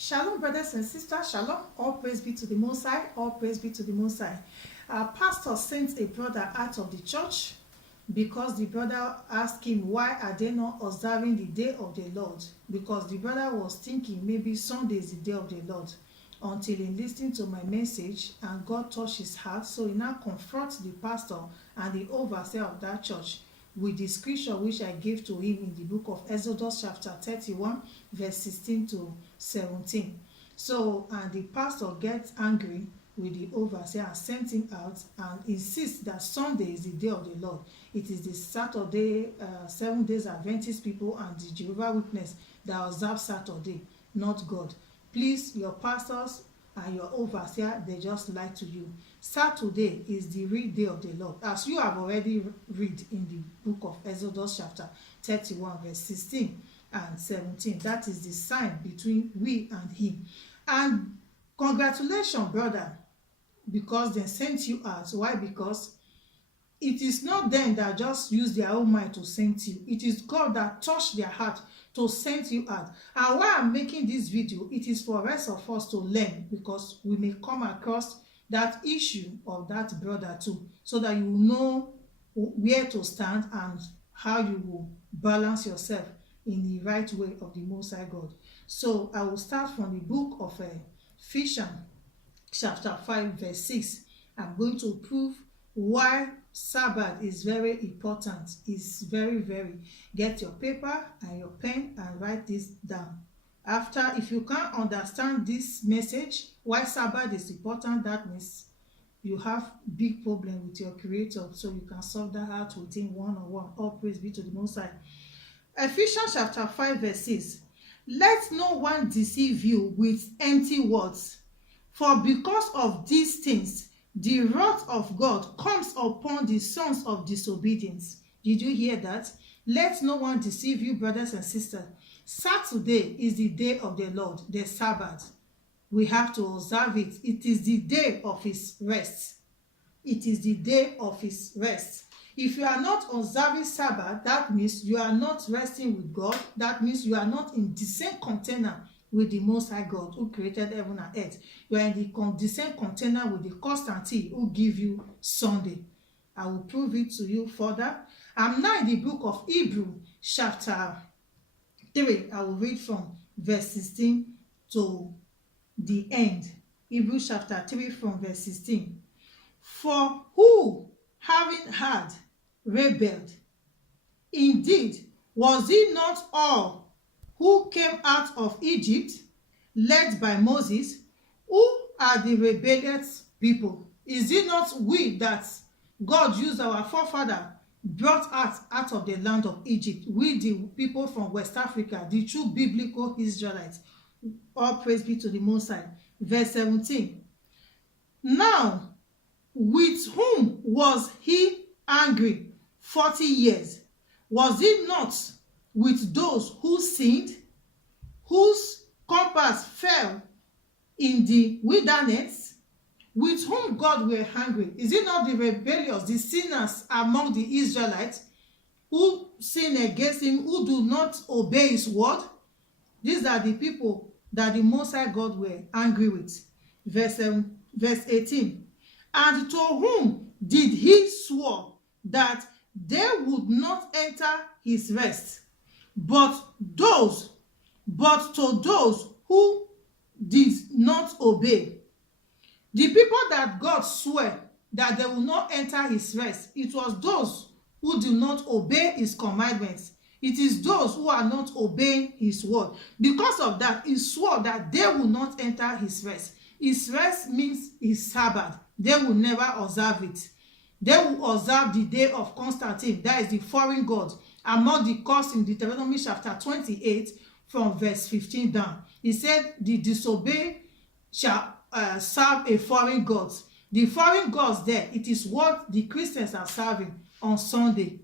Shalom, brothers and sisters. Shalom. All praise be to the Most High. All praise be to the Most High. Our pastor sent a brother out of the church because the brother asked him, why are they not observing the day of the Lord? Because the brother was thinking maybe Sunday is the day of the Lord, until he listened to my message and God touched his heart. So he now confronts the pastor and the overseer of that church with the scripture which I gave to him in the book of Exodus chapter 31 verse 16 to 17. So, and the pastor gets angry with the overseer and sent him out and insists that Sunday is the day of the Lord. It is the Saturday, 7 days Adventist people and the Jehovah's Witness that observe Saturday, not God. Please, your pastors and your overseer, they just lie to you. Saturday is the real day of the Lord, as you have already read in the book of Exodus chapter 31 verse 16 and 17. That is the sign between we and him. And congratulations, brother, because they sent you out. Why? Because it is not them that just use their own mind to send you. It is God that touched their heart to send you out. And why I'm making this video, it is for the rest of us to learn, because we may come across that issue of that brother too, so that you know where to stand and how you will balance yourself in the right way of the Most High God. So I will start from the book of Ephesians chapter 5 verse 6. I'm going to prove why Sabbath is very important. It's very. Get your paper and your pen and write this down. After, if you can't understand this message, why Sabbath is important, that means you have big problem with your creator, so you can solve that out within one-on-one. All praise be to the Most High. Ephesians chapter 5 verse 6. Let no one deceive you with empty words, for because of these things the wrath of God comes upon the sons of disobedience. Did you hear that? Let no one deceive you, brothers and sisters. Saturday is the day of the Lord, the Sabbath. We have to observe it. It is the day of his rest. It is the day of his rest. If you are not observing Sabbath, that means you are not resting with God. That means you are not in the same container with the Most High God who created heaven and earth. You are in the same container with the Constantine who give you Sunday. I will prove it to you further. I'm now in the book of Hebrews chapter 3. I will read from verse 16 to the end. Hebrews chapter 3 from verse 16. For who, having had rebelled, indeed was it not all who came out of Egypt, led by Moses, who are the rebellious people? Is it not we that God used our forefather, brought us out of the land of Egypt, we the people from West Africa, the true biblical Israelites? All praise be to the Most High. Verse 17. Now, with whom was he angry 40 years? Was it not with those who sinned, whose compass fell in the wilderness? With whom God were angry? Is it not the rebellious, the sinners among the Israelites, who sin against him, who do not obey his word? These are the people that the Most High God were angry with. Verse 18. And to whom did he swear that they would not enter his rest, but to those who did not obey? The people that God swore that they will not enter his rest, it was those who do not obey his commandments. It is those who are not obeying his word. Because of that, he swore that they will not enter his rest. His rest means his Sabbath. They will never observe it. They will observe the day of Constantine, that is the foreign god, among the gods in Deuteronomy chapter 28 from verse 15 down. He said, the disobey shall serve a foreign god. The foreign gods there, it is what the Christians are serving on Sunday.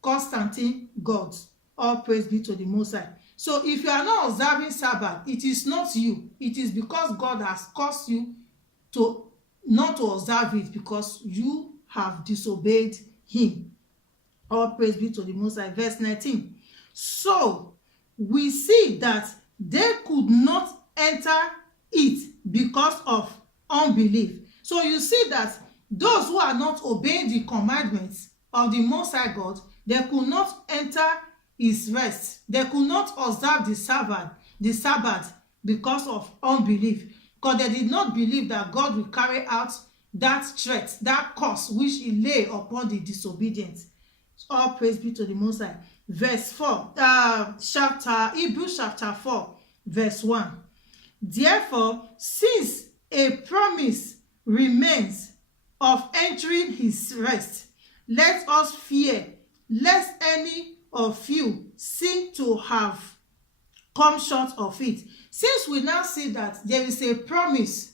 Constantine gods. All praise be to the Most High. So if you are not observing Sabbath, it is not you. It is because God has caused you to not to observe it, because you have disobeyed him. All praise be to the Most High. Verse 19. So we see that they could not enter it because of unbelief. So you see that those who are not obeying the commandments of the Most High God, they could not enter his rest. They could not observe the Sabbath because of unbelief, because they did not believe that God will carry out that threat, that curse which he lay upon the disobedient. All praise be to the Most High. Verse 4, Hebrews chapter 4, verse 1. Therefore, since a promise remains of entering his rest, let us fear lest any of you seem to have come short of it. Since we now see that there is a promise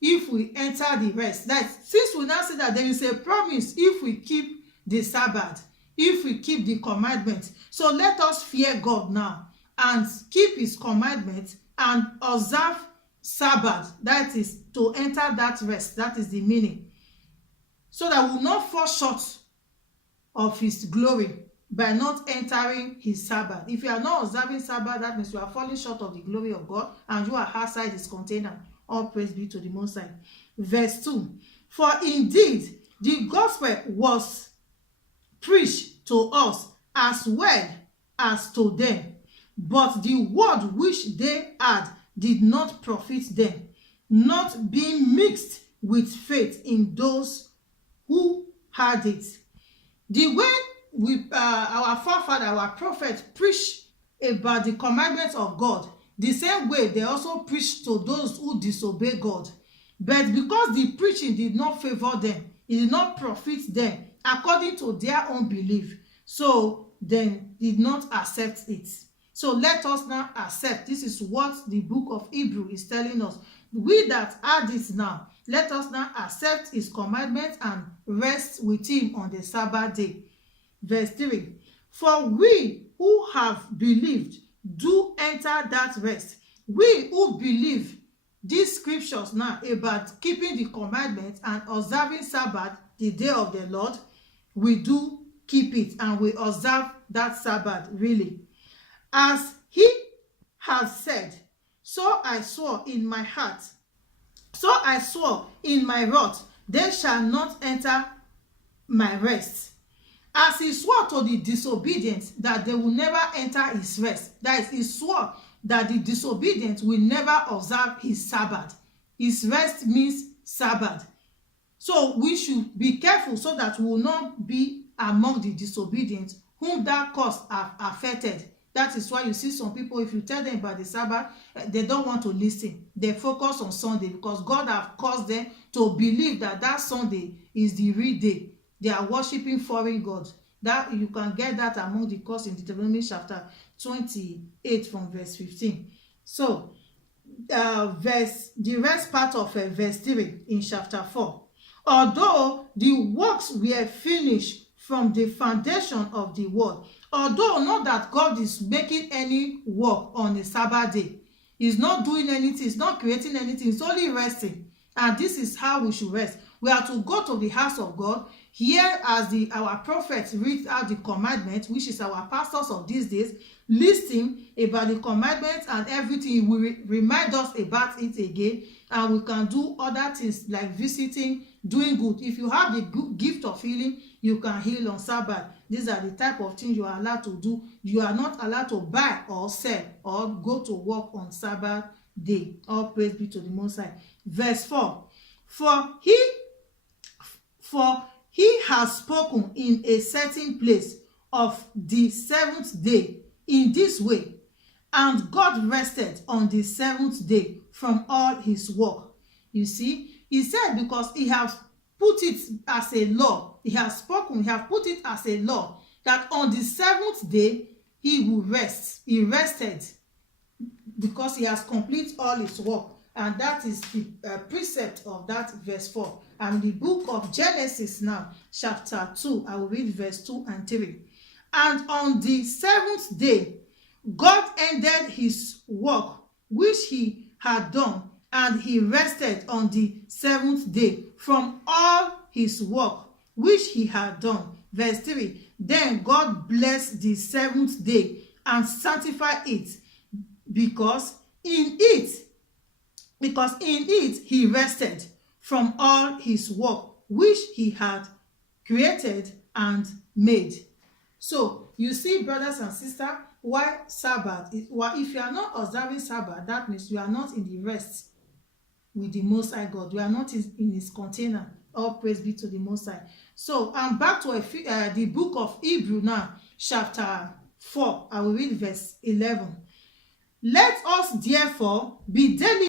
if we enter the rest, that since we now see that there is a promise if we keep the Sabbath, if we keep the commandments, so let us fear God now and keep his commandments and observe Sabbath, that is to enter that rest. That is the meaning, so that we will not fall short of his glory by not entering his Sabbath. If you are not observing Sabbath, that means you are falling short of the glory of God and you are outside his container. All praise be to the Most High. Verse 2. For indeed the gospel was preached to us as well as to them, but the word which they had did not profit them, not being mixed with faith in those who had it. The way our forefather, our prophet, preached about the commandments of God, the same way they also preached to those who disobey God. But because the preaching did not favor them, it did not profit them according to their own belief, so they did not accept it. So let us now accept. This is what the book of Hebrews is telling us. We that are this now, let us now accept his commandments and rest with him on the Sabbath day. Verse 3. For we who have believed do enter that rest. We who believe these scriptures now about keeping the commandments and observing Sabbath, the day of the Lord, we do keep it and we observe that Sabbath really. As he has said, so I swore in my heart, so I swore in my wrath, they shall not enter my rest. As he swore to the disobedient that they will never enter his rest, that is, he swore that the disobedient will never observe his Sabbath. His rest means Sabbath. So we should be careful so that we will not be among the disobedient whom that curse have affected. That is why you see some people, if you tell them about the Sabbath, they don't want to listen. They focus on Sunday because God has caused them to believe that that Sunday is the real day. They are worshiping foreign gods. That you can get that among the curse in Deuteronomy chapter 28 from verse 15. So, the rest part of verse 3 in chapter 4. Although the works were finished from the foundation of the world, although not that God is making any work on a Sabbath day, he's not doing anything, he's not creating anything, he's only resting. And this is how we should rest. We are to go to the house of God, hear as our prophets read out the commandments, which is our pastors of these days, listen about the commandments and everything. He will remind us about it again, and we can do other things like visiting, doing good. If you have the good gift of healing, you can heal on Sabbath. These are the type of things you are allowed to do. You are not allowed to buy or sell or go to work on Sabbath day. All praise be to the Most High. Verse 4. For he has spoken in a certain place of the seventh day in this way, and God rested on the seventh day from all his work. You see, he said because he has put it as a law, he has spoken, he has put it as a law that on the seventh day he will rest. He rested because he has completed all his work, and that is the precept of that verse 4. And the book of Genesis now, chapter 2, I will read verse 2 and 3. And on the seventh day, God ended his work which he had done, and he rested on the seventh day from all his work which he had done. Verse 3. Then God blessed the seventh day and sanctified it, because in it, because in it he rested from all his work which he had created and made. So you see, brothers and sisters, why Sabbath is, why if you are not observing Sabbath, that means you are not in the rest with the Most High God. You are not in his container. All praise be to the Most High. So I'm back to the book of Hebrew now, chapter 4. I will read verse 11. Let us therefore be diligent